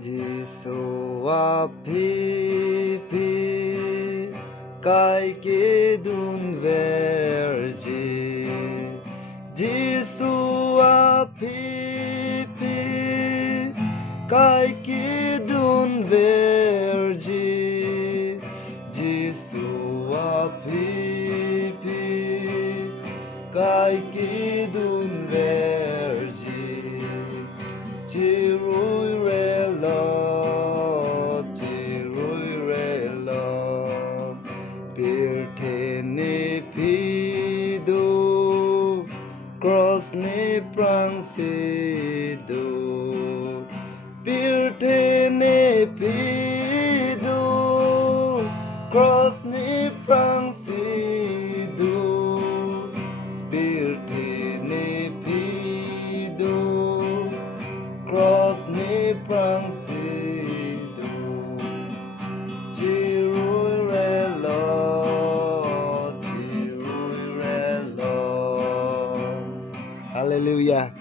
Giêsu phi phi cái kia đun vergi Giêsu phi phi cái kia đun vergi Giêsu phi phi cái kia đun vergi chỉ rủi rê lo bir thene phi do cross ne prang se do bir thene phi do cross ne prang se do bir thene phi do cross ne prang se do chỉ rủi rê lo Hallelujah.